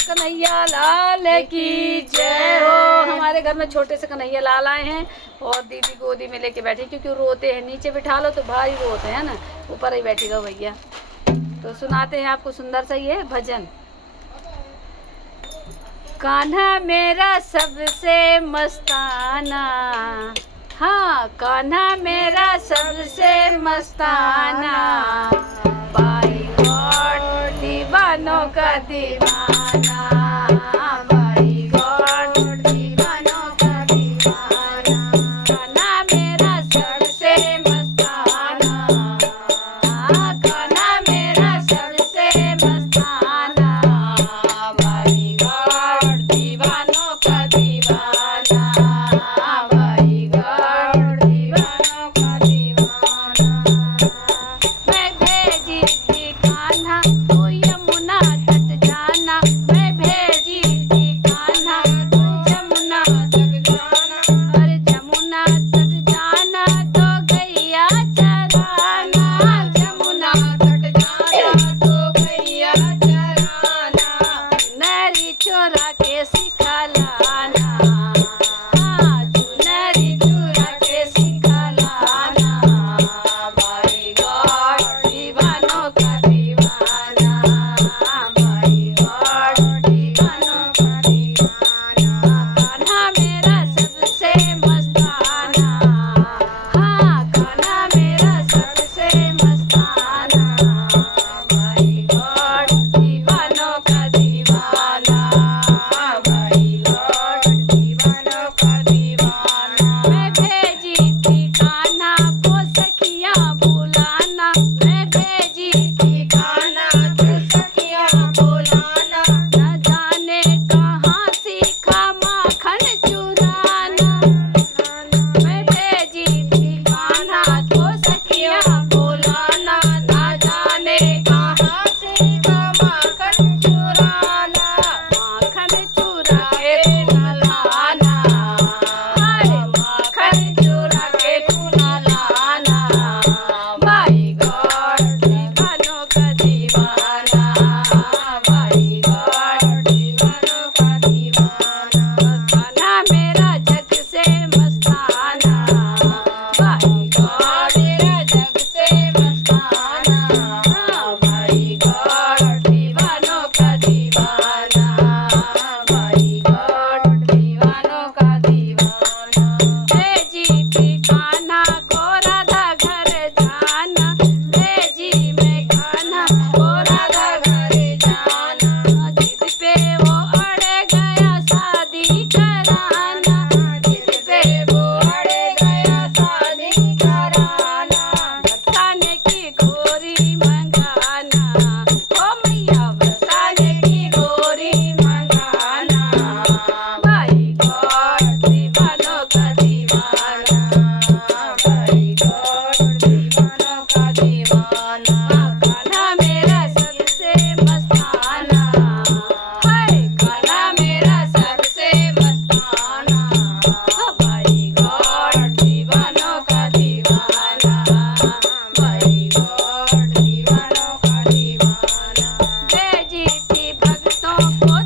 कन्हैया लाल की जय हो। हमारे घर में छोटे से कन्हैया लाल आए हैं और दीदी गोदी में लेके बैठी क्योंकि वो रोते हैं। नीचे बिठा लो तो भारी रोते हैं ना, ऊपर ही बैठी रहो भैया। तो सुनाते हैं आपको सुंदर सा ये भजन। कान्हा मेरा सबसे मस्ताना, हाँ कान्हा मेरा सबसे मस्ताना, बाई गॉड दीवानों का दीवाना, बाई गॉड दीवानों का दीवाना, कान्हा मेरा सबसे मस्ताना, हाँ कान्हा मेरा सबसे मस्ताना, बाई गॉड दीवानों का दीवाना, बाई गॉड दीवानों का दीवाना। मैं भेजी थी कान्हा तो यमुना तट जाना, मैं भेजी थी कान्हा तो यमुना तट जाना, अरे यमुना तट जाना तो गैया चराना, यमुना तट जाना तो गैया चराना, नरी चोरा के सिखा लाना, हाँ चुनरी चुरा के सिखा लाना, बाई गॉड दीवानों का दीवाना, बाई गॉड दीवानों का दीवाना, कान्हा मेरा सबसे मस्ताना, हाँ कान्हा मेरा सबसे मस्ताना, बाई गॉड दीवानों का दीवाना, बाई गॉड दीवानों का दीवाना। मैं भेजी थी कान्हा को सखियाँ बुलाना, मैं भेजी थी कान्हा को सखियाँ बुलाना, न जाने कहाँ सीखा माखन चुराना, मैं भेजी थी कान्हा को सखियाँ बुलाना, न जाने कहाँ सीखा माखन चुराना, माखन चुरा के खून लाना, हाय माखन चुरा के खून लाना, बाई गॉड दीवानों का दीवाना, बाई गॉड दीवानों का दीवाना, कान्हा मेरा जग से मस्ताना, बाई गॉड मेरा जग से मस्ताना, बाई गॉड दीवानों का दीवाना, बाई गॉड दीवानों का दीवाना। भेजी थी कान्हा को राधा घर जाना, भेजी मैं कान्हा को राधा घर जाना, जिद पे वो अड़ गया शादी कराना, जिद पे वो अड़ गया शादी कराना, बरसाने की गोरी मंगाना, ओ मैया बरसाने की गोरी मंगाना, बाई गॉड दीवानों का दीवाना, बाई गॉड दीवानों का दीवाना, कान्हा मेरा सबसे मस्ताना, हाय कान्हा मेरा सबसे मस्ताना, बाई गॉड दीवानों का दीवाना, बाई गॉड दीवानों का दीवाना। भेजी थी भक्तों को